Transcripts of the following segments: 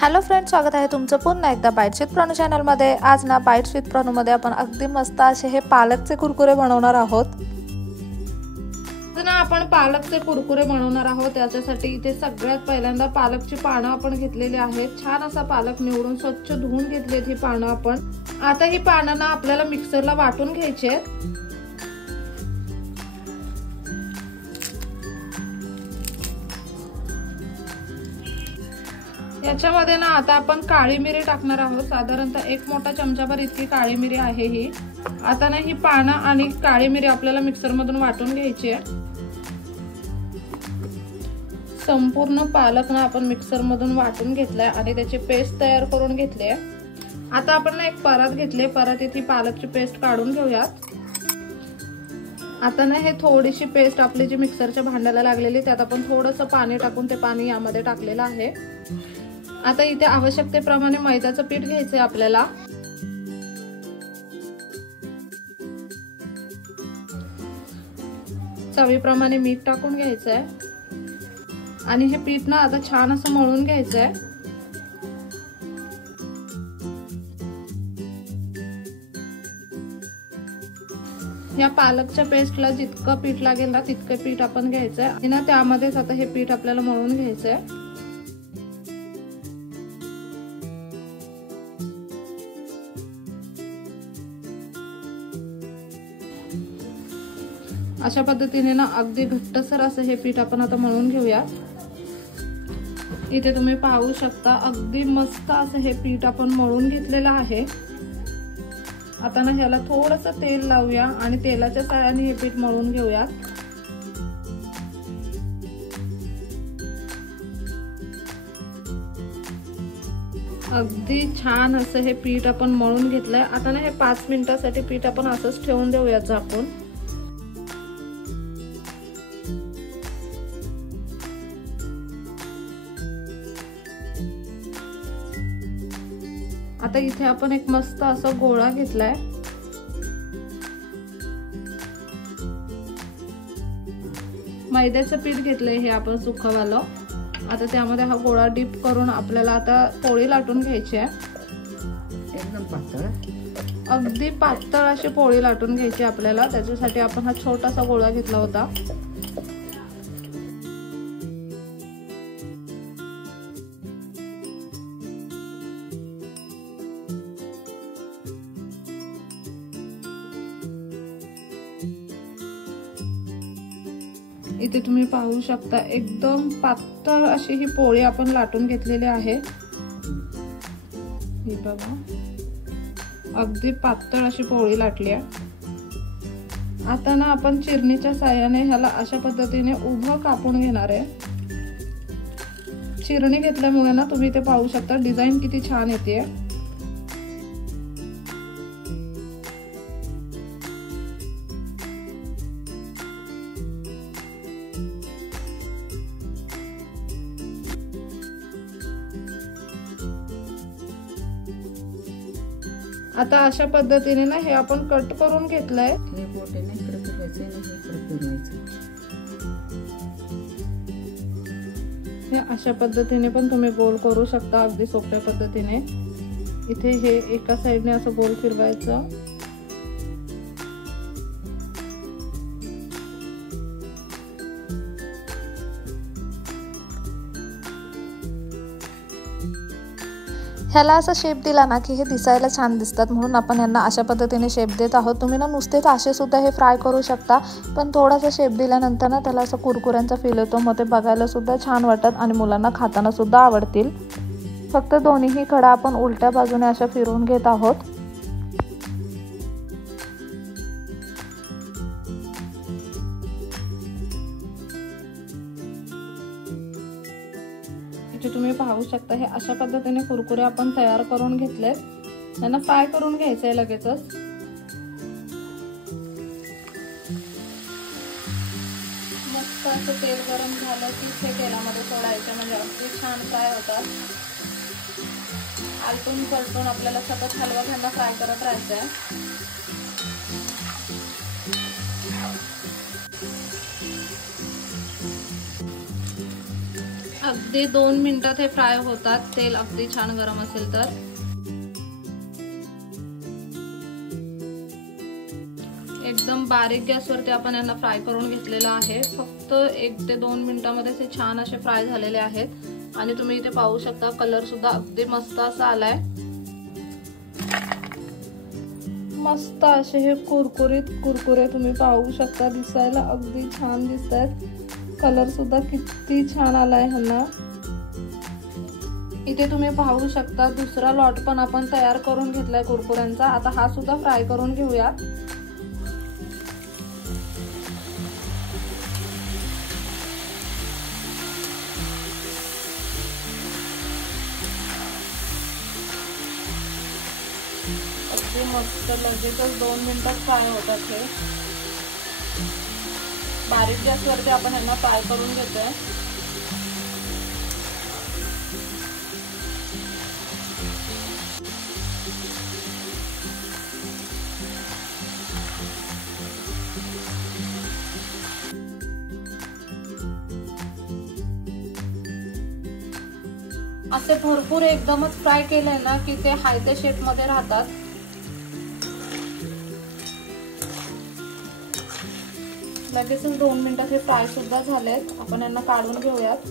Hello friends, स्वागत आहे तुमचं पुन्हा एकदा बाईट्स विथ प्रणू चॅनलमध्ये। आज ना बाईट्स विथ प्रणूमध्ये आपण अगदी मस्त असे हे पालकचे कुरकुरे बनवणार आहोत। ना आपण पालकचे कुरकुरे बनवणार आहोत। त्याच्यासाठी इथे सगळ्यात पहिल्यांदा पालकची पानं आपण घेतलेली आहेत। छान असा पालक निवडून स्वच्छ धुवून घेतलेत ही पानं आपण। आता ही पानं ना आपल्याला मिक्सरला वाटून घ्यायची आहेत। याच्यामध्ये ना आता आपण काळी मिरी टाकणार आहोत। साधारणतः 1 मोठा चमचाभर इतकी काळी मिरी आहे ही। आता ना ही पानं आणि काळी मिरी आपल्याला मिक्सर मधून वाटून घ्यायची आहे। संपूर्ण पालक ना आपण मिक्सर मधून वाटून घेतलाय आणि त्याची पेस्ट तयार करून घेतली आहे। आता आपण ना एक परात घेतली, परातीत ही पालकची पेस्ट काढून घेऊयात। आता ना हे थोडीशी पेस्ट आपली जी मिक्सरच्या भांड्याला लागलेली त्यात आपण थोडंसं पाणी टाकून ते पाणी यामध्ये टाकलेलं आहे। आता इथे आवश्यकतेप्रमाणे मैद्याचं पीठ घ्यायचंय आपल्याला। चवीप्रमाणे मीठ टाकून घ्यायचंय आणि हे पीठ ना आता छान असं मळून घ्यायचंय। या पालकच्या पेस्टला जितकं पीठ लागेल ना तितकं पीठ आपण घ्यायचंय आणि ना त्यामध्येच आता हे पीठ आपल्याला मळून घ्यायचंय। अशा पद्धतीने ना अगदी घट्टसर असं हे पीठ आपण आता मळून घेऊया। इथे तुम्ही पाहू शकता अगदी मस्त असं हे पीठ आपण मळून घेतलेलं आहे। आता ना ह्याला थोडंसं तेल लावूया आणि तेलाच्या साहाय्याने हे पीठ मळून घेऊया। अगदी छान असं हे पीठ आपण मळून घेतलंय। आता ना हे 5 मिनिटांसाठी पीठ आपण असंच ठेवून देऊया झाकून। आता इथे आपण एक मस्त असा गोळा घेतलाय। मैद्याचं पीठ घेतलंय हे आपण सुखवालं। आता त्यामध्ये हा गोळा डीप करून आपल्याला आता पोळी लाटून घ्यायची आहे। एकदम पातळ, अगदी पातळ अशी पोळी लाटून घ्यायची आपल्याला। त्याच्यासाठी आपण हा छोटासा गोळा घेतला होता। इथे तुम्ही पाहू शकता एकदम पातळ अशी ही पोळी आपण लाटून घेतलेली आहे। ही बघा अगदी पातळ अशी पोळी लाटली आहे। आता ना आपण चिरणीच्या साहाय्याने ह्याला अशा पद्धतीने उभं कापून घेणार आहे। चिरणी घेतल्यामुळे ना तुम्ही इथे पाहू शकता डिझाईन किती छान येते। आता अशा पद्धतीने ना हे आपण कट करून घेतलंय। हे बोटेने इकडे फिरवायचं आणि हे इकडे फिरवायचं। हे अशा पद्धतीने पण तुम्ही गोल करू शकता अगदी सोप्या पद्धतीने। इथे हे एका साइडने असं गोल फिरवायचं। ह्याला असा शेप दिला ना की हे दिसायला छान दिसतात, म्हणून आपण ह्यांना अशा पद्धतीने शेप देत आहोत। तुम्ही ना नुसतेच असे सुद्धा हे फ्राय करू शकता, पण थोडासा शेप दिल्यानंतर ना त्याला असं कुरकुऱ्यांचा फील येतो। मग ते बघायला सुद्धा छान वाटतात आणि मुलांना खाताना सुद्धा आवडतील। फक्त दोन्हीही कडा आपण उलट्या बाजूने अशा फिरवून घेत आहोत। तुम्ही पाहू शकता हे अशा पद्धतीने कुरकुरे आपण तयार करून घेतलेत। त्यांना फ्राय करून घ्यायचंय लगेचच। मस्त असं तेल गरम झालं की हे तेलामध्ये सोडायचं, म्हणजे अगदी छान फ्राय होतात। आलटून पलटून आपल्याला सतत हलवत ह्यांना फ्राय करत राहायचंय। अगदी 2 मिनिटात हे फ्राय होतात, तेल अगदी छान गरम असेल तर। एकदम बारीक गॅसवरती आपण यांना फ्राय करून घेतलेलं आहे। फक्त 1 ते 2 मिनिटांमध्ये हे छान असे फ्राय झालेले आहेत आणि तुम्ही इथे पाहू शकता कलर सुद्धा अगदी मस्त असा आलाय। मस्त असे हे कुरकुरे तुम्ही पाहू शकता, दिसायला अगदी छान दिसतात। कलर सुद्धा किती छान आलाय ह्यांना। इथे तुम्ही पाहू शकता दुसरा लॉट पण आपण तयार करून घेतलाय कुरकुऱ्यांचा। आता हा सुद्धा फ्राय करून घेऊयात। अगदी मस्त लगेचच 2 मिनिटात फ्राय होतात हे। बारीक गॅसवरती आपण यांना फ्राय करून घेतोय। असे भरपूर एकदमच फ्राय केले ना की ते हायते शेप मध्ये राहतात। लगेचच 2 मिनिटात हे फ्राय सुद्धा झालेत। आपण यांना काढून घेऊयात।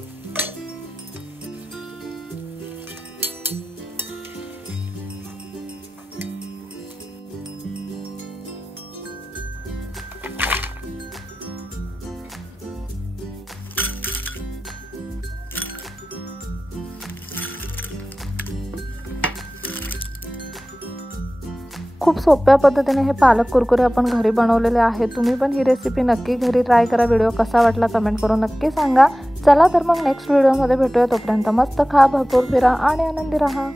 खूप सोप्या पद्धतीने हे पालक कुरकुरे आपण घरी बनवलेले आहेत। तुम्ही पण ही रेसिपी नक्की घरी ट्राय करा। व्हिडिओ कसा वाटला कमेंट करून नक्की सांगा। चला तर मग नेक्स्ट व्हिडिओमध्ये भेटूया। तोपर्यंत मस्त खा, भरपूर फिरा आणि आनंदी राहा।